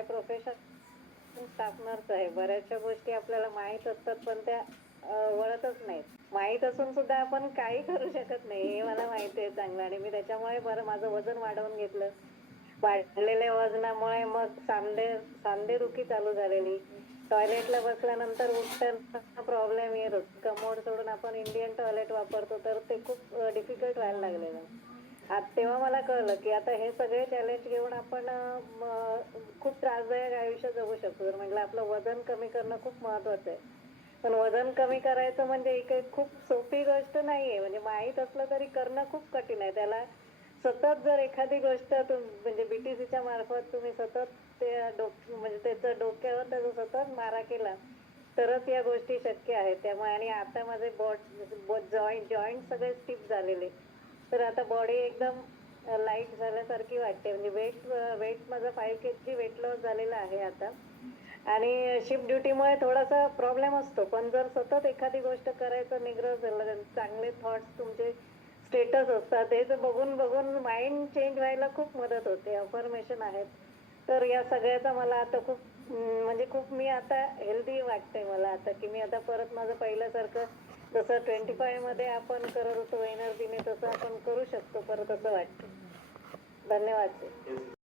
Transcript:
माय profession staff nurse आहे. बऱ्याचशा गोष्टी आपल्याला माहीत असतात पण त्या वळतच नाहीत. माहीत असून सुद्धा आपण काही करू शकत नाही हे मला माहिती आहे चांगलं. आणि मी त्याच्यामुळे बरं माझं वजन वाढवून घेतलं. वाढलेल्या वजनामुळे मग सांधेदुखी चालू झालेली. टॉयलेटला बसल्यानंतर उठताना प्रॉब्लेम येत होता. कमोड सोडून आपण इंडियन टॉयलेट वापरतो तर ते खूप डिफिकल्ट व्हायला लागलेलं. तेव्हा मला कळलं की आता हे सगळे चॅलेंज घेऊन आपण खूप त्रासदायक आयुष्य जगू शकतो. तर म्हटलं आपलं वजन कमी करणं खूप महत्वाचं आहे. पण वजन कमी करायचं म्हणजे ही काही खूप सोपी गोष्ट नाहीये. म्हणजे माहीत असलं तरी करणं खूप कठीण आहे. त्याला सतत जर एखादी गोष्ट म्हणजे बीटीसीच्या मार्फत तुम्ही सतत ते म्हणजे त्याचं डोक्यावर त्याचा सतत मारा केला तरच या गोष्टी शक्य आहेत. त्यामुळे आणि आता माझे जॉईंट सगळे स्टिफ झालेले. तर आता बॉडी एकदम लाईट झाल्यासारखी वाटते. म्हणजे वेट माझा 5 kg वेट लॉस झालेला आहे आता. आणि शिफ्ट ड्युटीमुळे थोडासा प्रॉब्लेम असतो. पण जर सतत एखादी गोष्ट करायचं निग्रह झालं, चांगले थॉट्स तुमचे स्टेटस असतात, ते बघून बघून माइंड चेंज व्हायला खूप मदत होते. अफर्मेशन आहेत. तर या सगळ्याचा मला आता खूप म्हणजे खूप मी आता हेल्दी वाटते मला आता की मी आता परत माझं पहिल्यासारखं जसं 25 मध्ये आपण करत होतो एनर्जीने तसं आपण करू शकतो परत असं वाटतं. धन्यवाद.